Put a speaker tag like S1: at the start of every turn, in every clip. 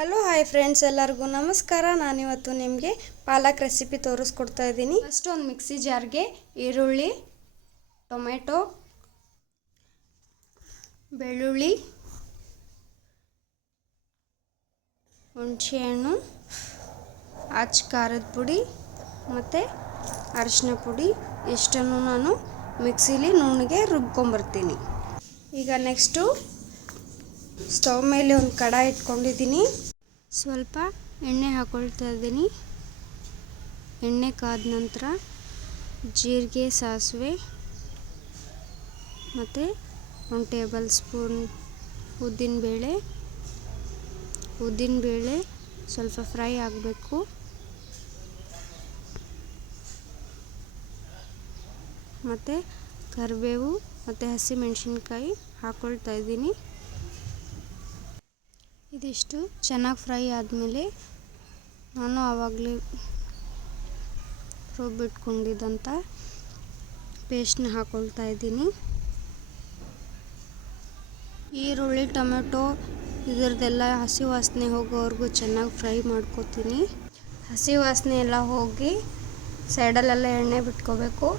S1: Hello hi friends ಎಲ್ಲರಿಗೂ ನಮಸ್ಕಾರ. ನಾನಿವತ್ತು ನಿಮಗೆ ಪಾಲಕ್ ರೆಸಿಪಿ ತೋರಿಸ್ಕೊಡ್ತಾ ಇದ್ದೀನಿ. ಫಸ್ಟ್ ಒಂದು ಮಿಕ್ಸಿ ಜಾರ್ಗೆ ಈರುಳ್ಳಿ, ಟೊಮೆಟೊ, ಬೆಳ್ಳುಳ್ಳಿ, ಹುಣಸೆಹಣ್ಣು ಅಚ್ಚ ಖಾರದ ಪುಡಿ ಮತ್ತು ಅರಿಶಿನ ಪುಡಿ. ಇಷ್ಟನ್ನು ನಾನು ಮಿಕ್ಸಿಲಿ ನುಣ್ಣಗೆ ರುಬ್ಕೊಂಬರ್ತೀನಿ. ಈಗ ನೆಕ್ಸ್ಟು ಸ್ಟವ್ ಮೇಲೆ ಒಂದು ಕಡಾಯಿ ಇಟ್ಕೊಂಡಿದ್ದೀನಿ. ಸ್ವಲ್ಪ ಎಣ್ಣೆ ಹಾಕೊಳ್ತಾ ಇದ್ದೀನಿ. ಎಣ್ಣೆ ಕಾದ ನಂತರ ಜೀರಿಗೆ, ಸಾಸಿವೆ ಮತ್ತು ಒಂದು ಟೇಬಲ್ ಸ್ಪೂನ್ ಉದ್ದಿನಬೇಳೆ ಉದ್ದಿನಬೇಳೆ ಸ್ವಲ್ಪ ಫ್ರೈ ಆಗಬೇಕು. ಮತ್ತು ಕರಿಬೇವು ಮತ್ತು ಹಸಿಮೆಣಸಿನ್ಕಾಯಿ ಹಾಕ್ಕೊಳ್ತಾ ಇದ್ದೀನಿ. ಇದಿಷ್ಟು ಚೆನ್ನಾಗಿ ಫ್ರೈ ಆದಮೇಲೆ ನಾನು ಆವಾಗಲೇ ರುಬ್ಬಿಟ್ಕೊಂಡಿದ್ದಂಥ ಪೇಸ್ಟ್ನ ಹಾಕ್ಕೊಳ್ತಾ ಇದ್ದೀನಿ. ಈರುಳ್ಳಿ, ಟೊಮೆಟೊ ಇದರದ್ದೆಲ್ಲ ಹಸಿ ವಾಸನೆ ಹೋಗೋವರೆಗೂ ಚೆನ್ನಾಗಿ ಫ್ರೈ ಮಾಡ್ಕೋತೀನಿ. ಹಸಿ ವಾಸನೆ ಎಲ್ಲ ಹೋಗಿ ಸೈಡಲ್ಲೆಲ್ಲ ಎಣ್ಣೆ ಬಿಟ್ಕೋಬೇಕು.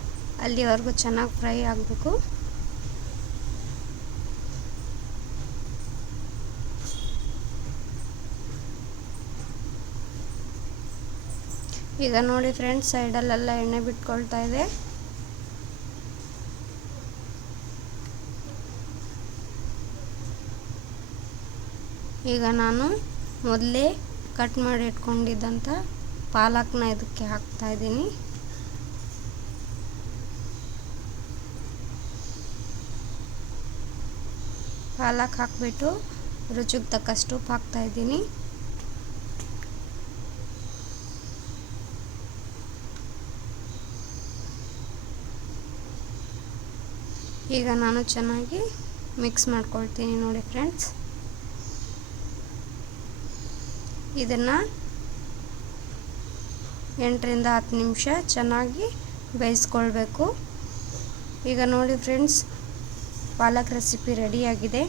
S1: ಅಲ್ಲಿವರೆಗೂ ಚೆನ್ನಾಗಿ ಫ್ರೈ ಆಗಬೇಕು. ಈಗ ನೋಡಿ ಫ್ರೆಂಡ್ಸ್, ಸೈಡಲ್ಲೆಲ್ಲ ಎಣ್ಣೆ ಬಿಟ್ಕೊಳ್ತಾ ಇದೆ. ಈಗ ನಾನು ಮೊದಲೇ ಕಟ್ ಮಾಡಿ ಇಟ್ಕೊಂಡಿದ್ದಂಥ ಪಾಲಕ್ನ ಇದಕ್ಕೆ ಹಾಕ್ತಾ ಇದ್ದೀನಿ. ಪಾಲಕ್ ಹಾಕಿಬಿಟ್ಟು ರುಚಿಗೆ ತಕ್ಕಷ್ಟು ಹಾಕ್ತಾ ಇದ್ದೀನಿ. ಈಗ ನಾನು ಚೆನ್ನಾಗಿ ಮಿಕ್ಸ್ ಮಾಡ್ಕೊಳ್ತೀನಿ ನೋಡಿ ಫ್ರೆಂಡ್ಸ್ ಇದನ್ನು ಎಂಟರಿಂದ ಹತ್ತು ನಿಮಿಷ ಚೆನ್ನಾಗಿ ಬೇಯಿಸ್ಕೊಳ್ಬೇಕು. ಈಗ ನೋಡಿ ಫ್ರೆಂಡ್ಸ್ ಪಾಲಕ್ ರೆಸಿಪಿ ರೆಡಿಯಾಗಿದೆ